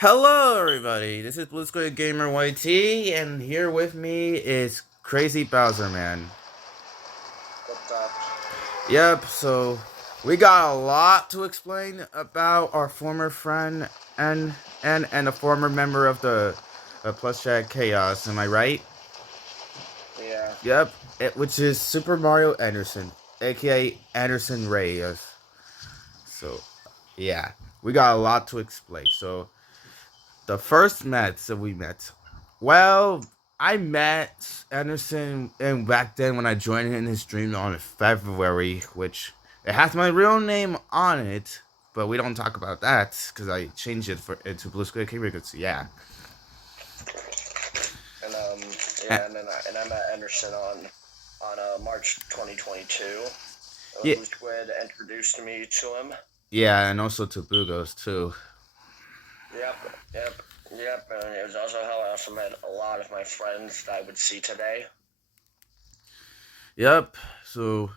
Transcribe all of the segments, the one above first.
Hello, everybody. This is Blue Squid Gamer YT, and here with me is Crazy Bowser Man. What's up? Yep. So we got a lot to explain about our former friend and a former member of the Plus Chat Chaos. Am I right? Yeah. Yep. Which is Super Mario Anderson, aka Anderson Reyes. So yeah, we got a lot to explain. So the first Mets that we met. Well, I met Anderson and back then when I joined in his stream on February, which it has my real name on it, but we don't talk about that because I changed it into Blue Square King Records. Yeah. And Uh, yeah, and I met Anderson on March 2022. yeah, Blue Squid introduced me to him. yeah, and also to Bugos too. Yep. And it was also how I also met a lot of my friends that I would see today. Yep. So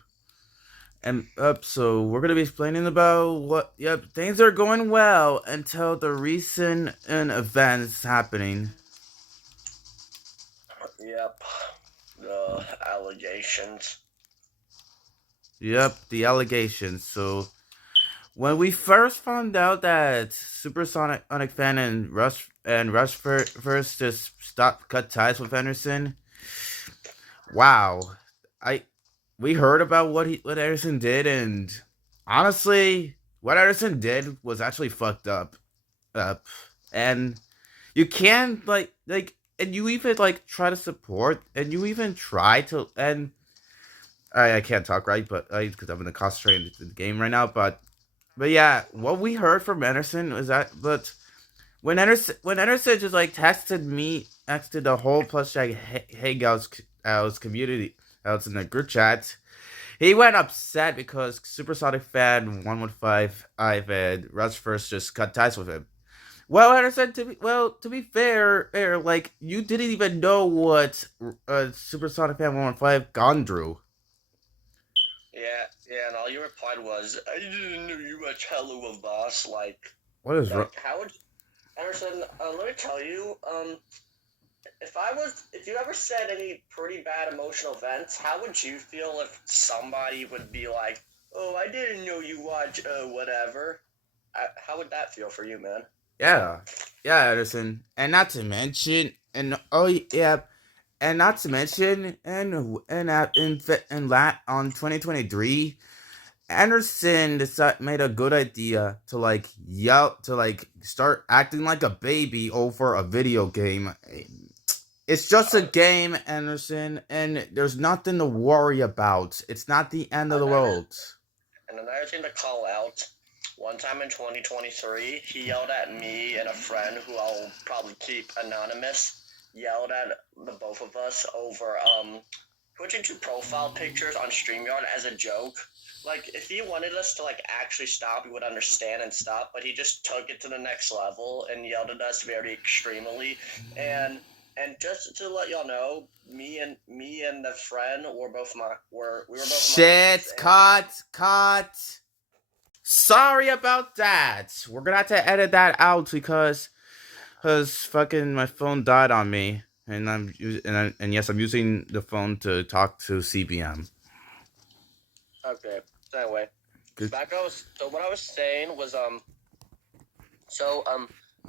so we're gonna be explaining about what. Yep, things are going well until the recent events happening. Yep. The allegations. Yep, the allegations. So when we first found out that Supersonic Fan and Rush first just stopped cut ties with Anderson, wow, I we heard about what Anderson did, and honestly, what Anderson did was actually fucked up, and you can't and you even like try to support, and you even try to, and I can't talk right, but because I'm in the concentrating the game right now, but yeah, what we heard from Anderson was that, but when Anderson just like texted the whole Plus Jack Hangouts community outs in the group chat, he went upset because Supersonic Fan 115 Ivan Rush first just cut ties with him. Well, Anderson, to be fair, like you didn't even know what Supersonic Fan 115 gone through. Yeah, and all you replied was, "I didn't know you much hello of boss." What is wrong? Like how would Anderson? Let me tell you. If you ever said any pretty bad emotional events, how would you feel if somebody would be like, "Oh, I didn't know you watch whatever." How would that feel for you, man? Yeah, yeah, Edison, and not to mention, and oh yeah, and not to mention, and that on 2023, Anderson made a good idea to like yell to like start acting like a baby over a video game. It's just a Uh, game, Anderson, and there's nothing to worry about. It's not the end of the another world. and another thing to call out. One time in 2023, he yelled at me and a friend who I'll probably keep anonymous. Yelled at the both of us over switching to profile pictures on StreamYard as a joke. Like, if he wanted us to, like, actually stop, we would understand and stop, but he just took it to the next level and yelled at us very extremely. And and just to let y'all know, me and the friend we were both minors, Shit, cut. Sorry about that. We're gonna have to edit that out because fucking my phone died on me, and and yes, I'm using the phone to talk to CBM. okay. So anyway, Good. what I was saying was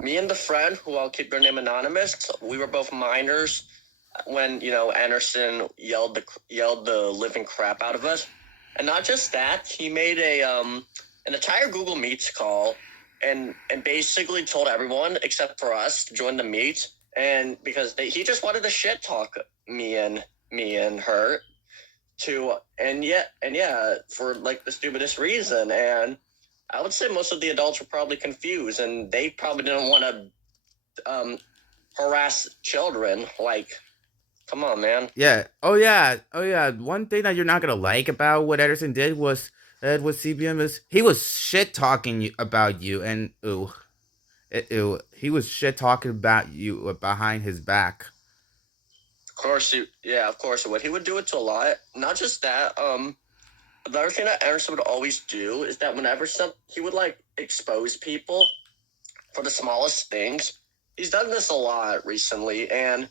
me and the friend who I'll keep their name anonymous, we were both minors when Anderson yelled the living crap out of us, and not just that, he made an entire Google Meets call and basically told everyone except for us to join the meet, and because he just wanted to shit talk me and her to and yeah for like the stupidest reason. And I would say most of the adults were probably confused, and they probably didn't want to harass children. Like, come on, man. Yeah. Oh yeah. Oh yeah. One thing that you're not gonna like about what Ederson did was with CBM is he was shit talking about you, and he was shit talking about you behind his back. Of course he would. He would do it to a lot. Not just that. The other thing that Anderson would always do is that whenever he would like expose people for the smallest things. He's done this a lot recently, and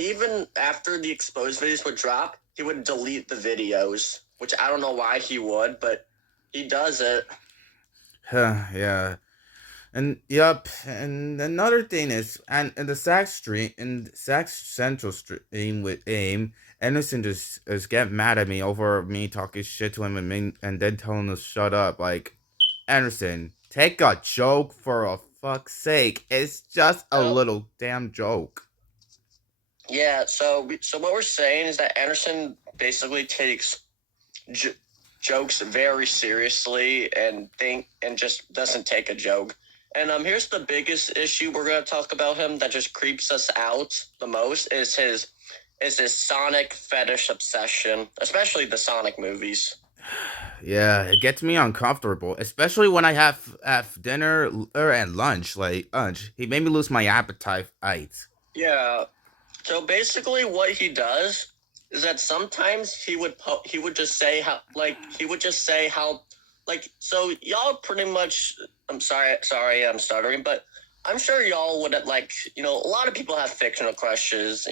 even after the exposed videos would drop, he would delete the videos, which I don't know why he would, but he does it. Yeah. And yep, and another thing is, and in the sax stream, in sax central stream with aim, Anderson just is getting mad at me over me talking shit to him and then telling us shut up. Like, Anderson, take a joke for a fuck's sake. It's just a Well, little damn joke. yeah. So what we're saying is that Anderson basically takes j- jokes very seriously and just doesn't take a joke. And here's the biggest issue we're gonna talk about him that just creeps us out the most is his Sonic fetish obsession, especially the Sonic movies. Yeah, it gets me uncomfortable, especially when I have dinner and lunch. Like lunch, he made me lose my appetite. Yeah. So basically, what he does is that sometimes he would just say how so y'all pretty much. I'm sorry, I'm stuttering, but I'm sure y'all would a lot of people have fictional crushes,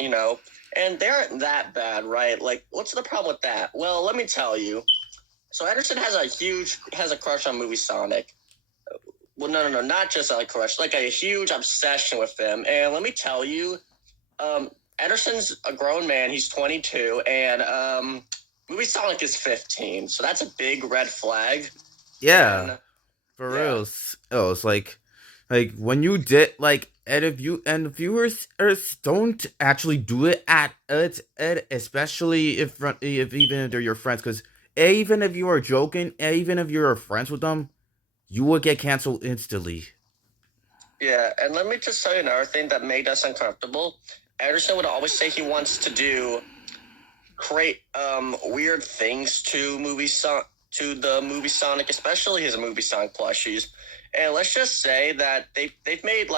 and they aren't that bad, right? Like, what's the problem with that? Well, let me tell you. So Anderson has a crush on movie Sonic. Well, no, not just a crush, like a huge obsession with them. And let me tell you, Ederson's a grown man. He's 22, and movie Sonic is 15. So that's a big red flag. Yeah, And for yeah, real. Oh, it's like when you did like, and if you and viewers don't actually do it at especially if even if they're your friends, because even if you are joking, even if you're friends with them, you will get canceled instantly. yeah. And let me just tell you another thing that made us uncomfortable. Ederson would always say he wants to create weird things to the movie Sonic, especially his movie Sonic plushies. And let's just say that they've made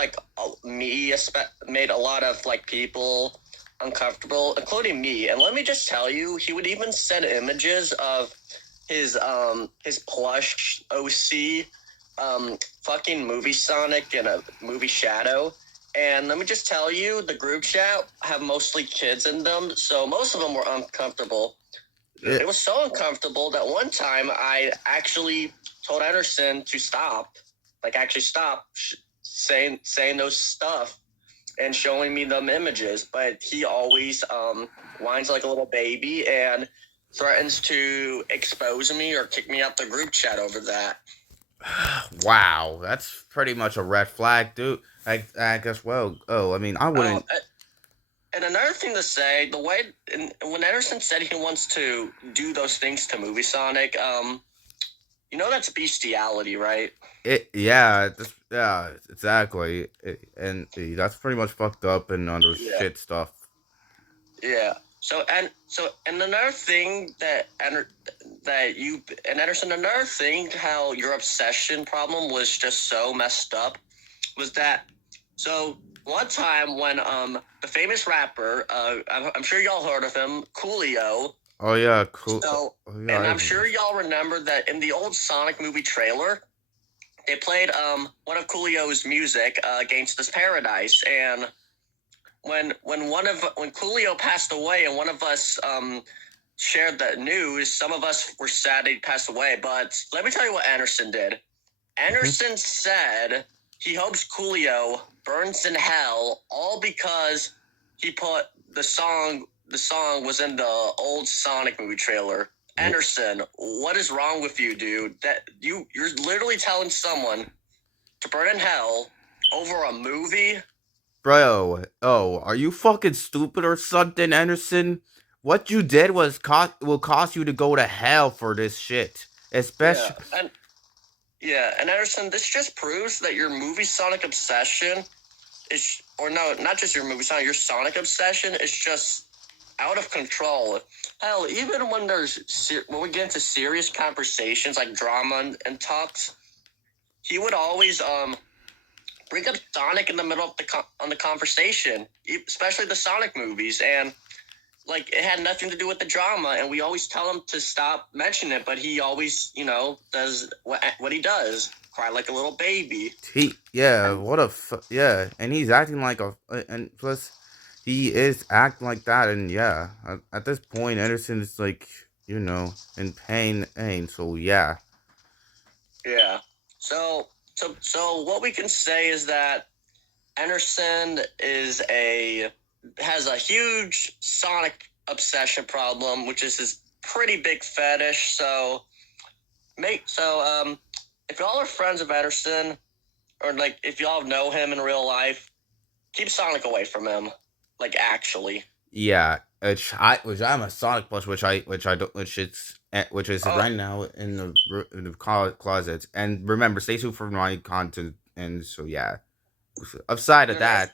made a lot of like people uncomfortable, including me. And let me just tell you, he would even send images of his plush OC fucking movie Sonic and a movie Shadow. And let me just tell you, the group chat have mostly kids in them, so most of them were uncomfortable. It, It was so uncomfortable that one time I actually told Anderson to stop, like actually stop saying those stuff and showing me them images. But he always whines like a little baby and threatens to expose me or kick me out the group chat over that. wow, that's pretty much a red flag, dude. I guess. Well, oh, I mean, I Oh, wouldn't. and another thing to say, when Anderson said he wants to do those things to Movie Sonic, that's bestiality, right? Yeah, exactly. That's pretty much fucked up and under Yeah, shit stuff. yeah. And another thing that you and Anderson, another thing how your obsession problem was just so messed up was that so one time when the famous rapper I'm sure y'all heard of him, Coolio. Oh yeah, cool. So, Oh yeah, and I'm sure y'all remember that in the old Sonic movie trailer, they played one of Coolio's music, "Gangsta's Paradise," and when Coolio passed away, and one of us shared that news, some of us were sad he passed away. But let me tell you what Anderson did. hmm Anderson said he hopes Coolio burns in hell, all because he put the song was in the old Sonic movie trailer. Anderson, what is wrong with you, dude? That you're literally telling someone to burn in hell over a movie? Bro. Oh, are you fucking stupid or something, Anderson? What you did will cost you to go to hell for this shit. Yeah, Especially. and Anderson, this just proves that your movie Sonic obsession is, or no, not just your movie Sonic, your Sonic obsession is just out of control. Hell, even when we get into serious conversations like drama and talks, he would always bring up Sonic in the middle of on the conversation, especially the Sonic movies, and like it had nothing to do with the drama. And we always tell him to stop mentioning it, but he always, does what he does. cry like a little baby. Yeah, And what a yeah, and he's acting like and plus he is acting like that, and yeah, at this point Anderson is like, in pain, so yeah. yeah, so what we can say is that Anderson has a huge Sonic obsession problem, which is his pretty big fetish. So if y'all are friends of Anderson, or like if y'all know him in real life, keep Sonic away from him. Like actually. Yeah, which I'm a Sonic plush, which I don't which is Oh, right now in the closet. And remember, stay tuned for my content. And so yeah, aside and of another, that,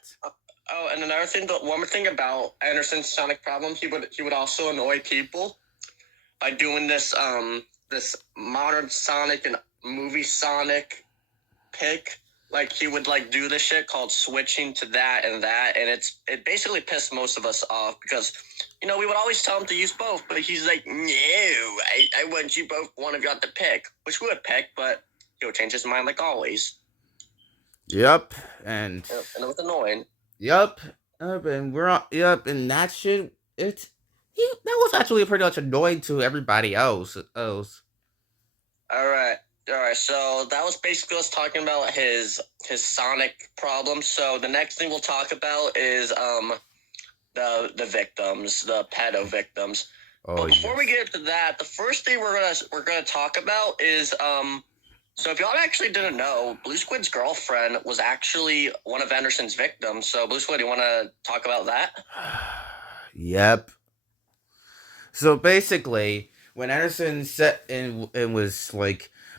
and another thing, but one more thing about Anderson's Sonic problem, he would also annoy people by doing this modern Sonic and movie Sonic pick. Like he would like do this shit called switching to that, and it basically pissed most of us off because we would always tell him to use both, but he's like, no, I want you both, one of you have to pick, which we would pick, but he would change his mind like always. yep, and And it was annoying. yep, and we're on, yep, and that shit. That was actually pretty much annoying to everybody else. All right. All right, so that was basically us talking about his Sonic problem. So the next thing we'll talk about is the victims, the pedo victims. Oh But before we yes. get into that, the first thing we're gonna talk about is so if y'all actually didn't know, Blue Squid's girlfriend was actually one of Anderson's victims. So Blue Squid, you want to talk about that? Yep. So basically, when Anderson set and was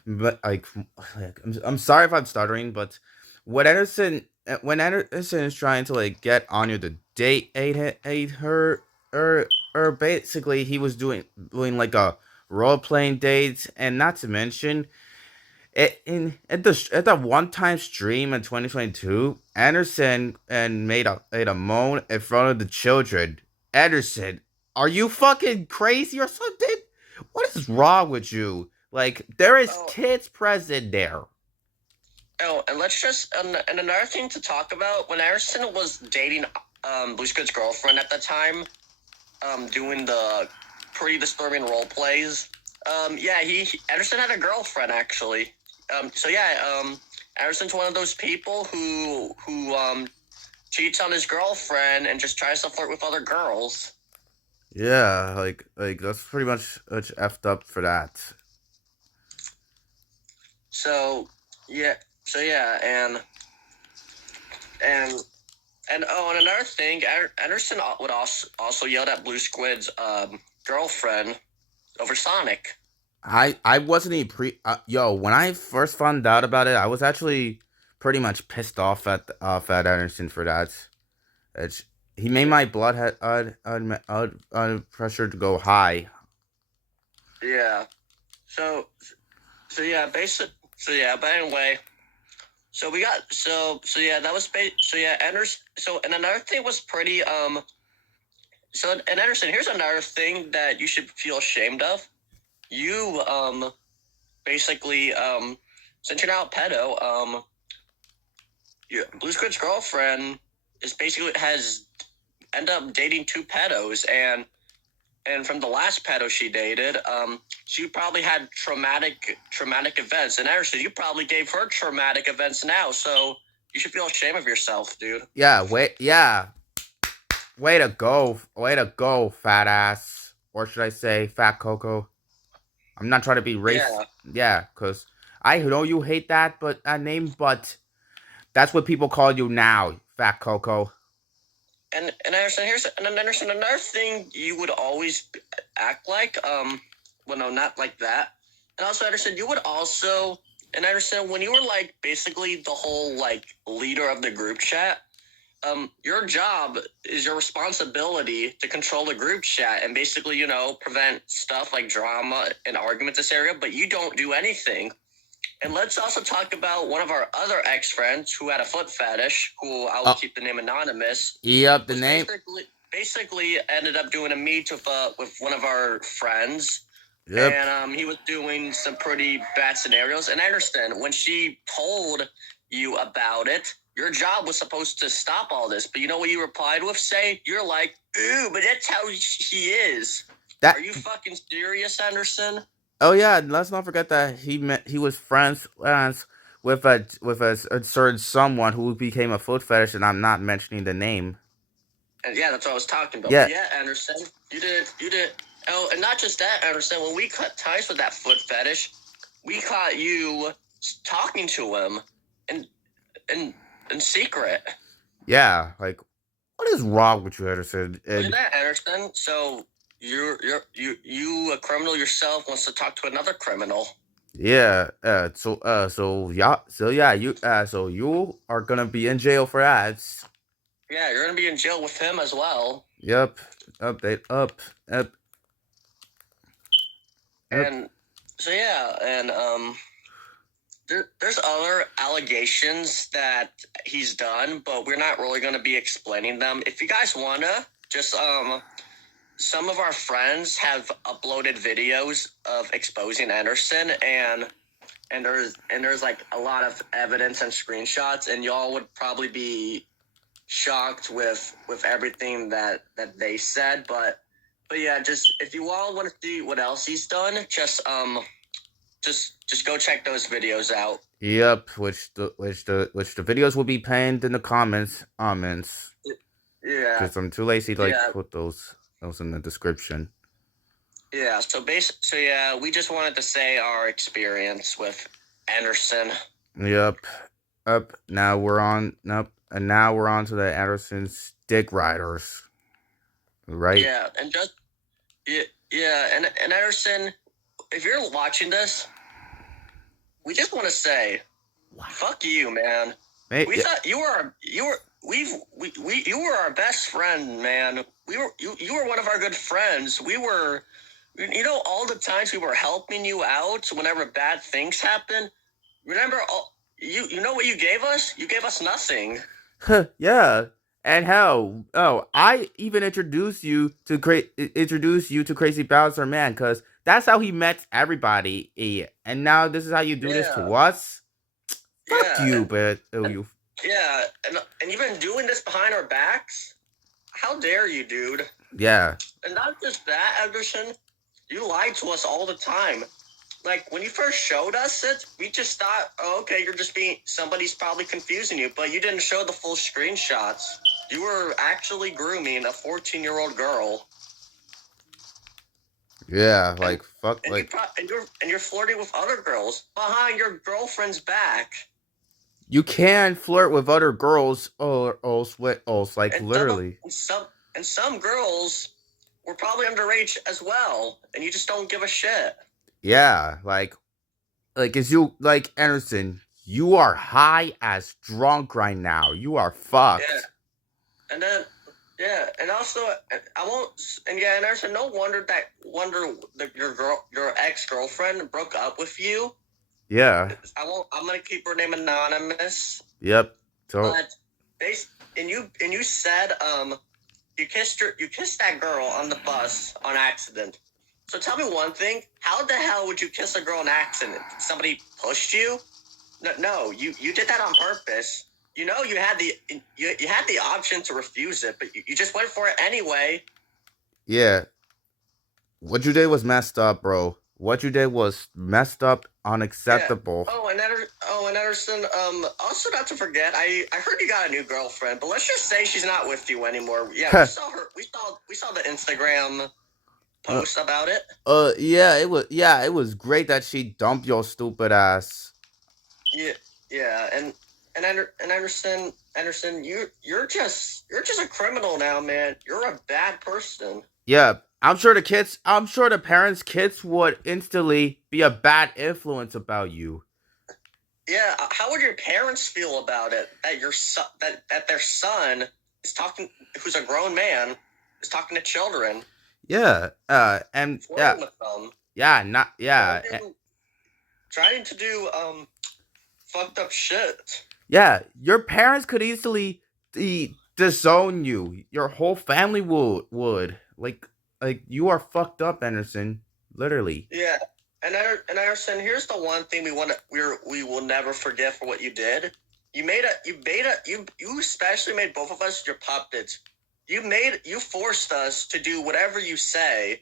I'm sorry if I'm stuttering, but when Anderson is trying to like get Anya to date her, or basically he was doing like a role playing dates, and not to mention at the one time stream in 2022, Anderson and made a moan in front of the children. Anderson, are you fucking crazy or something? What is wrong with you? Like there is Oh, kids present there. oh, and let's just and another thing to talk about when Anderson was dating Blue Squid's girlfriend at the time, doing the pretty disturbing role plays. Yeah, Anderson had a girlfriend actually. So yeah, Anderson's one of those people who cheats on his girlfriend and just tries to flirt with other girls. Yeah, like that's pretty much effed up for that. So yeah, so yeah, and and another thing, Anderson would also yell at Blue Squid's girlfriend over Sonic. I wasn't even yo, when I first found out about it, I was actually pretty much pissed off at Anderson for that. It's He made my blood pressure to go high. Yeah. So so yeah, basic. So yeah, but anyway, so we got so yeah, that was so yeah, Anderson. So and another thing was pretty So and Anderson, here's another thing that you should feel ashamed of. You basically since you're now a pedo, your Blue Squid's girlfriend is basically has ended up dating two pedos, and from the last pedo she dated, she probably had traumatic events. And Anderson, you probably gave her traumatic events now, so you should feel ashamed of yourself, dude. Yeah, way to go, fat ass, or should I say, fat Coco? I'm not trying to be race. Yeah. Yeah, cause I know you hate that name, but that's what people call you now, fat Coco. And Anderson, another thing you would always act like, well, no, not like that. And also, Anderson, you would also, and Anderson, when you were like basically the whole like leader of the group chat, your job is your responsibility to control the group chat and basically, prevent stuff like drama and argument this area, but you don't do anything. And let's also talk about one of our other ex-friends who had a foot fetish, who I will Oh, keep the name anonymous, yep, the was name. basically ended up doing a meet with one of our friends. Yep. and he was doing some pretty bad scenarios. And I understand when she told you about it, your job was supposed to stop all this. But you know what you replied with? Say, you're like, ooh, but that's how he is. Are That. you fucking serious, Anderson? Oh yeah, and let's not forget that he was friends with a certain someone who became a foot fetish, and I'm not mentioning the name. And yeah, that's what I was talking about. Yeah, But yeah, Anderson, you did. Oh, and not just that, Anderson. When we cut ties with that foot fetish, we caught you talking to him, in in in secret. yeah. Like, what is wrong with you, Edison? Look at And that, Anderson. So you a criminal yourself wants to talk to another criminal. yeah, so you are gonna be in jail for that. Yeah, you're gonna be in jail with him as well. Yep. Update up. Up. Up. And so yeah, and there's other allegations that he's done, but we're not really going to be explaining them. If you guys wanna, just some of our friends have uploaded videos of exposing Anderson, and there's like a lot of evidence and screenshots, and y'all would probably be shocked with everything that they said, but yeah, just if you all want to see what else he's done, just go check those videos out. Yep. Which the videos will be pinned in the comments. Yeah, Because I'm too lazy to like yeah, put those in the description. yeah. So yeah, we just wanted to say our experience with Anderson. Yep. Up. Now we're on. Nope. And now we're on to the Anderson's Dick Riders. Right? Yeah, and just yeah, yeah, and Anderson, if you're watching this, we just want to say, fuck you, man. We Yeah. thought you were we you were our best friend, man. You were one of our good friends. We were, you know, all the times we were helping you out whenever bad things happen. Remember all you know what you gave us? You gave us nothing. Yeah. And hell, oh, I even introduced you to Crazy Bowser Man, because that's how he met everybody. And now this is how you do this Yeah, to us? Fuck yeah, you, but and you. yeah, and you've been doing this behind our backs. How dare you, dude? Yeah. And not just that, Anderson. You lied to us all the time. Like when you first showed us it, we just thought, oh, okay, you're just being somebody's probably confusing you, but you didn't show the full screenshots. You were actually grooming a 14-year-old girl, Yeah. and Like, fuck. and you Like, and you're flirting with other girls behind your girlfriend's back, you can flirt with other girls or else, like, and literally. some girls were probably underage as well, and you just don't give a shit. Yeah. Like, is you, like, Anderson, you are high as drunk right now. You are Yeah, fucked. and then yeah, and also I won't. And yeah, and there's no wonder that your ex girlfriend broke up with you. Yeah. I won't. I'm gonna keep her name anonymous. Yep. So, But and you said you kissed that girl on the bus on accident. So tell me one thing: how the hell would you kiss a girl on accident? Somebody pushed you? No, you did that on purpose. You know you had you had the option to refuse it, but you just went for it anyway. yeah. What you did was messed up, bro. What you did was messed up, Yeah. unacceptable. And Ederson, also not to forget, I heard you got a new girlfriend, but let's just say she's not with you anymore. Yeah, we saw her. We saw the Instagram uh, post about it. it was great that she dumped your stupid ass. Yeah, yeah, and Anderson, you're just a criminal now, man. You're a bad person. Yeah, I'm sure the parents' kids would instantly be a bad influence about you. Yeah, how would your parents feel about it that that their son is talking, who's a grown man, is talking to children, Yeah, and yeah, flirting with them, yeah, not trying yeah, to trying to do fucked up shit. yeah. Your parents could easily disown you. Your whole family would like you are fucked up, Anderson. Literally. Yeah, and Anderson, here's the one thing we will never forget for what you did. You especially made both of us your puppets. You forced us to do whatever you say,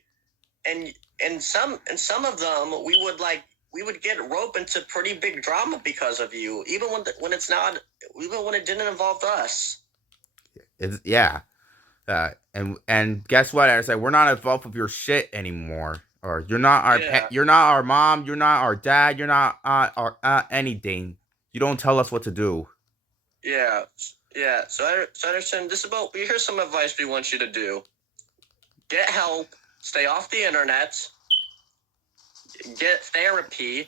and some of them we would get roped into pretty big drama because of you, when it's not, even when it didn't involve us. Yeah. And guess what? I said we're not involved with your shit anymore. Or you're not our pet. Yeah, You're not our mom. You're not our dad. You're not our anything. You don't tell us what to do. yeah, yeah. So Anderson, here's some advice we want you to do. Get help, stay off the internet, get therapy,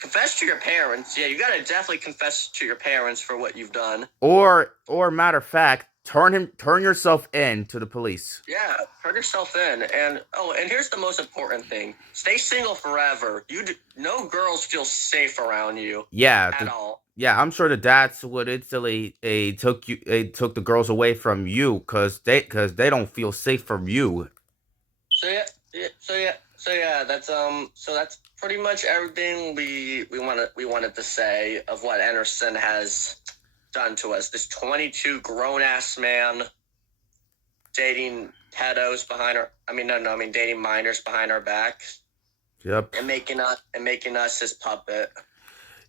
confess to your parents. Yeah, you gotta definitely confess to your parents for what you've done. Or matter of fact, turn yourself in to the police. Yeah, turn yourself in, and here's the most important thing: stay single forever. No girls feel safe around you Yeah, at all. yeah. I'm sure the dads would instantly took the girls away from you because they don't feel safe from you. So that's pretty much everything we wanted to say of what Anderson has done to us. This 22 grown ass man dating pedos behind our. I mean, no, I mean dating minors behind our backs Yep. and making us his puppet.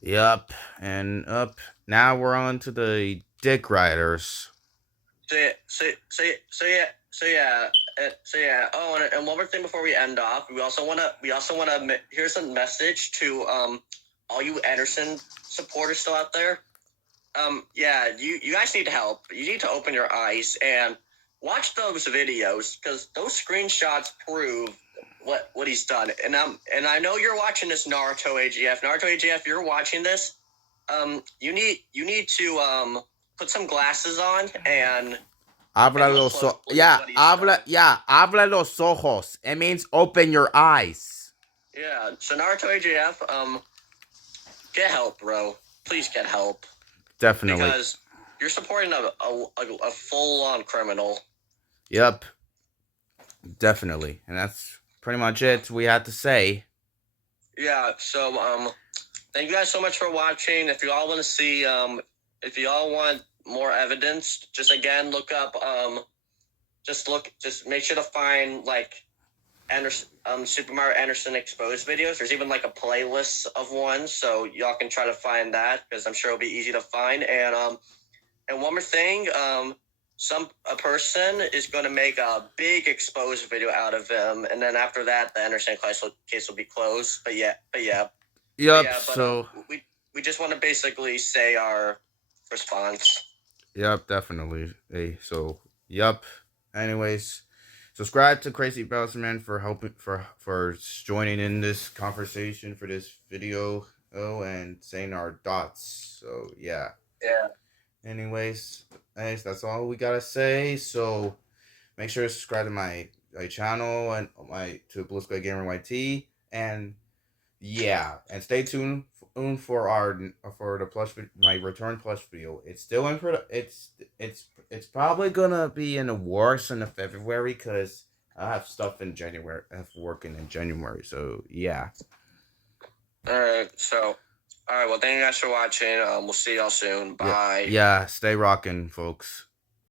Yep. And up. Now we're on to the dick riders. So yeah. Oh, and one more thing before we end off, we also want to here's a message to all you Anderson supporters still out there. Yeah, you guys need help. You need to open your eyes and watch those videos, because those screenshots prove what he's done. And I know you're watching this, Naruto AGF. Naruto AGF, you're watching this. You need to put some glasses on Habla and look los closely at yeah, what he's done. habla los ojos. It means open your eyes. Yeah, so Naruto AGF, get help, bro. Please get help, Definitely. because you're supporting a full on criminal. Yep. Definitely. And that's pretty much it we had to say. Yeah, so thank you guys so much for watching. If you all want to see if you all want more evidence, just again look up just make sure to find like Anderson, Super Mario Anderson exposed videos. There's even like a playlist of ones, so y'all can try to find that, because I'm sure it'll be easy to find. And one more thing, a person is going to make a big exposed video out of him, and then after that, the Anderson case will be closed. But yeah, Yep. we just want to basically say our response. Yep, definitely. Hey, yep. Anyways, subscribe to Crazy Bellsman for helping for joining in this conversation for this video. Oh, and saying our thoughts. So yeah. Yeah. Anyways, that's all we gotta say. So make sure to subscribe to my channel and to Blue Sky Gamer YT, and yeah, and stay tuned for the my return plush video. It's still in it's probably gonna be in the works in the February, because I have stuff in January. I have working in January. So yeah. All right. So, all right. Well, thank you guys for watching. We'll see y'all soon. Bye. Yeah. Stay rocking, folks.